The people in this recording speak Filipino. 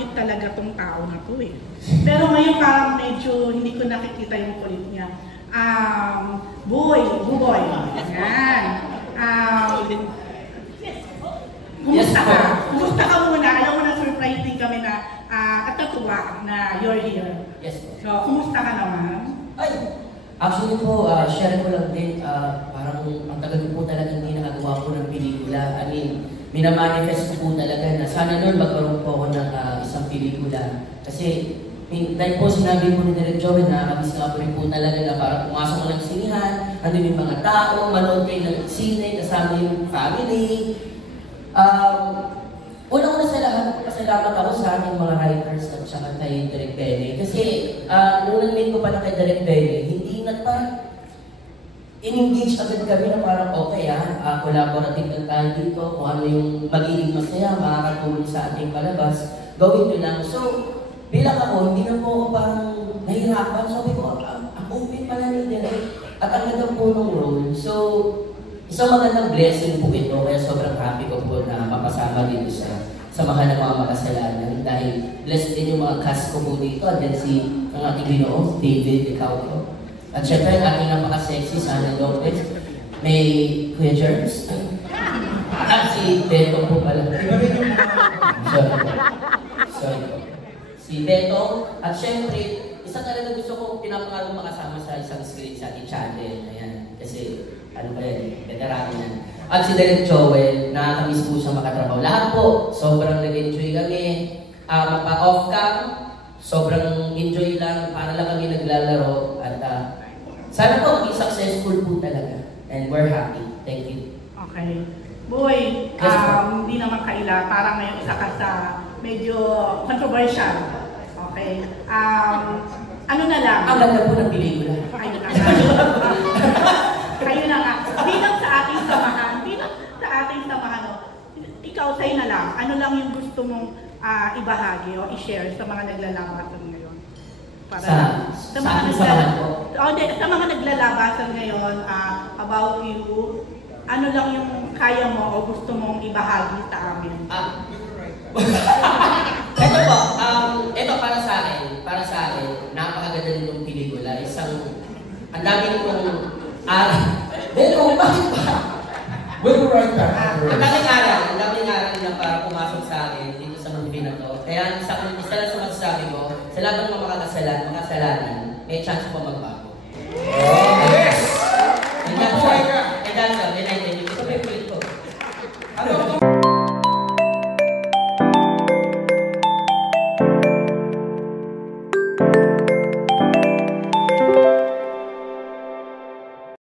makulit talaga tong tao na to eh. Pero ngayon parang medyo hindi ko nakikita yung kulit niya. Buboy. Yan. Kumusta ka? Kumusta ka muna? Alam mo na surprise din kami na at natuwa na you're here. Yes. So, kumusta ka naman? Ay! Actually po, share ko lang din, parang ang tagal ko po talaga hindi nakagawa po ng pelikula. I mean, minamanifest ko po talaga na sana noon magkaroon po ako ng isang pelikula. Kasi, dahil po sinabi po ni Direk Joey na kabis nga po rin po talaga na parang pumasok ko ng sinihan, andun yung mga tao, manood kayo ng sine, kasama yung family. Unang-una sa lahat, pasalamat ako sa ating mga writers at saka kay Direk Benny. Kasi nung nag-meet ko pa na kay Direk Benny, hindi na pa in-engage agad kami na parang okay collaborative lang tayo dito, kung ano yung magiging masaya, makakatulong sa ating palabas, gawin nyo lang. So, bilang ako, hindi na po ako parang nahihirapan. Sabi ko, ang open pala ni Direk. At ang ganda po ng role. So, isang magandang blessing po ito, kaya sobrang happy ko po na mapasama dito sa samahan ng mga makasalanan. Dahil blessed din yung mga cast ko po dito. At then ang ating Ginoo, David Icauco. At syempre, ang ating napaka-sexy, Sana Lopez. May Kuya Germs. At si Beto po pala. Sorry. Si Beto. At syempre, isa talaga gusto ko pinapangarap makasama sa isang screen sa ating channel. Ayan. Kasi, ano ba yan? Veterano yan. At si Direk Joel, nakakamiss po siya makatrabaho. Lahat po, sobrang nag-enjoy kami. Mapa-off-cam, sobrang enjoy lang. Para lang kami naglalaro. At sana po, maging successful po talaga. And we're happy. Thank you. Okay. Boy, hindi naman kaila. Parang ngayon isa ka sa medyo controversial. Okay. Ano na lang? Ang ganda po ng pelikula. Ayun na nga. Kayo na nga. Bilang sa ating samahan, ikaw sa'yo na lang, ano lang yung gusto mong ibahagi o i-share sa mga naglalabasan ngayon? Para sa mga naglalabasan ngayon about you, ano lang yung kaya mo o gusto mong ibahagi sa amin? Ito po, ito para sa akin, napakaganda din yung pelikula. Ang dami nitong bakit ba? We'll write that. Ang daming aral na para pumasok sa akin dito sa movie na to. Kaya isa lang sa masasabi ko, sa lahat ng mga makasalanan, may chance po magbago.